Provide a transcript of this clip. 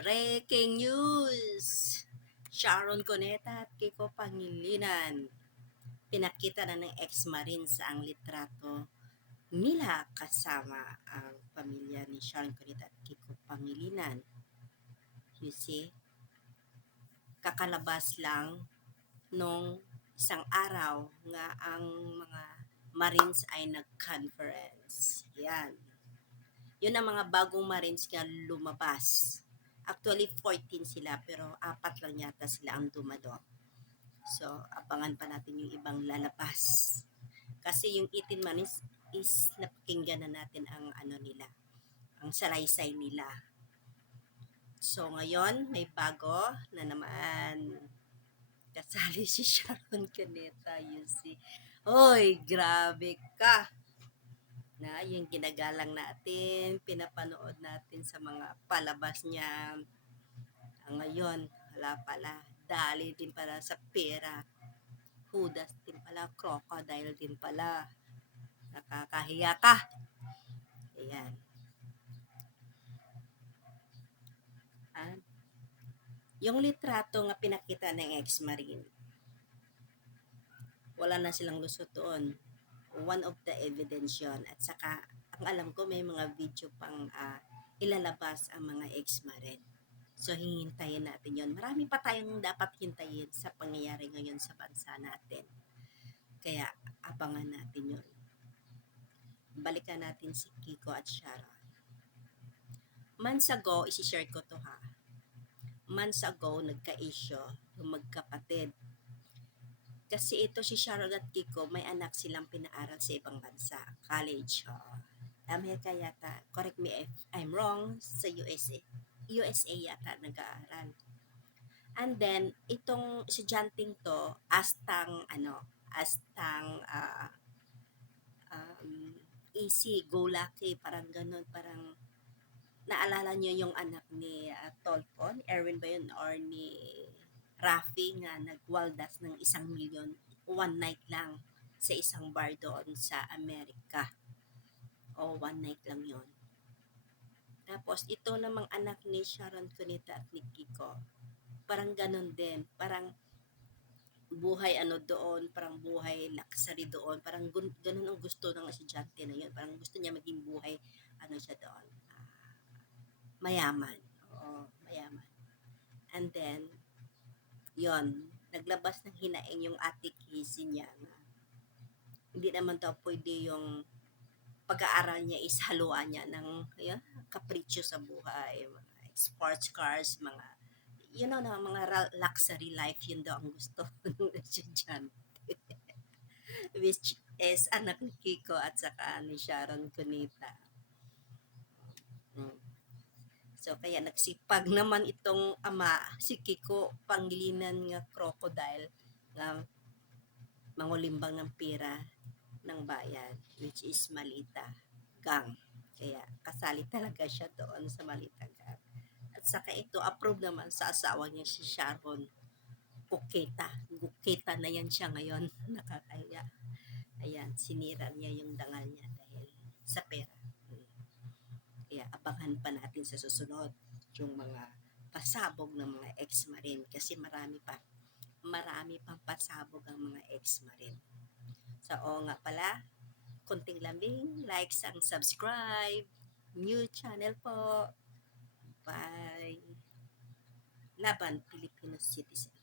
Breaking news! Sharon Cuneta at Kiko Pangilinan. Pinakita na ng ex-marines ang litrato nila kasama ang pamilya ni Sharon Cuneta at Kiko Pangilinan. You see? Kakalabas lang nung isang araw nga ang mga Marines ay nag-conference. Yan. Yun ang mga bagong Marines nga lumabas. Actually, 14 sila pero 4 lang yata sila ang dumalo. So, abangan pa natin yung ibang lalabas. Kasi yung 18 Marines is napakinggan na natin ang nila, ang salaysay nila. So, ngayon, may bago na naman. Kasali si Sharon Cuneta, you see. Hoy, grabe ka! Na yung ginagalang natin, pinapanood natin sa mga palabas niya. Ngayon, wala pala. Dali din pala sa pera. Judas din pala. Crocodile din pala. Nakakahiya ka. Ayan. Yung litrato nga pinakita ng ex-marine, wala na silang lusot doon. One of the evidence yun. At saka, ang alam ko may mga video pang ilalabas ang mga ex-marine. So, hihintayin natin yon. Marami pa tayong dapat hintayin sa pangyayari ngayon sa bansa natin. Kaya, abangan natin yon. Balikan natin si Kiko at Sharon. Months ago, isi-share ko to ha. Months ago, nagka-issue yung magkapatid. Kasi ito si Sharon at Kiko, may anak silang pinaaral sa ibang bansa. College. Amerika yata. Correct me if I'm wrong. Sa USA yata nag-aaral. And then, itong estudyanteng to, astang easy, go lucky, parang ganun, parang naalala nyo yung anak ni Tolpo, ni Erwin ba yun, or ni Rafi nga nagwaldas ng 1,000,000 one night lang sa isang bar doon sa Amerika. O one night lang yon. Tapos ito namang anak ni Sharon Cuneta at ni Kiko, parang ganun din, parang buhay doon, parang buhay luxury doon, parang ganun ang gusto ng estudyante na yun, parang gusto niya maging buhay siya doon, mayaman. Oo, mayaman. And then yon, naglabas ng hinaing yung ate Casey niya na hindi naman daw pwede yung pag-aaral niya is haluan niya ng kapritsyo sa buhay, mga sports cars, mga na mga luxury life, yun daw ang gusto ng estudyante. Which is anak ni Kiko at saka ni Sharon Cuneta. So, kaya nagsipag naman itong ama, si Kiko Pangilinan nga crocodile, nga mangulimbang ng pera ng bayan, which is Malita Gang. Kaya kasali talaga siya doon sa Malita Gang. At saka ito, approve naman sa asawa niya si Sharon Cuneta. Cuneta na yan siya ngayon. Nakakaya. Ayan, sinira niya yung dangal niya dahil sa pera. Kaya abangan pa natin sa susunod yung mga pasabog ng mga ex-marine kasi marami pang pasabog ang mga ex-marine. So, nga pala, kunting lambing, like and subscribe. New channel po. Bye. Laban Filipino citizen.